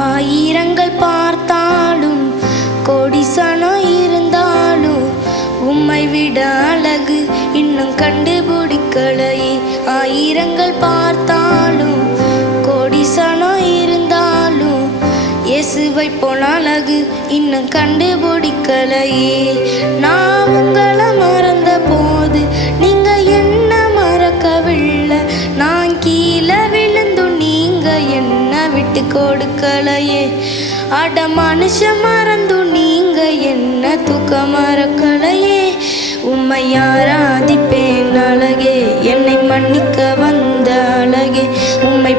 ஆயிரங்கள் பார்த்தாலும் கோடிசனம் இருந்தாலும் உம்மை விட அழகு இன்னும் கண்டுபிடிக்கலையே. ஆயிரங்கள் பார்த்தாலும் கோடிசனம் இருந்தாலும் இயேசுவை போல அழகு இன்னும் கண்டுபிடிக்கலையே. நான் உங்களை மறந்த போது நீங்க என்ன மறக்கவில்லை. நான் கீழே விழுந்தும் நீங்க என்ன விட்டு கொடுக்கலையே. அட மனுஷன் மறந்தும் நீங்க என்ன தூக்க மறக்கலையே. உம்மை ஆராதிப்பேன் அழகே, என்னை மன்னிக்க வந்த அழகே. உம்மை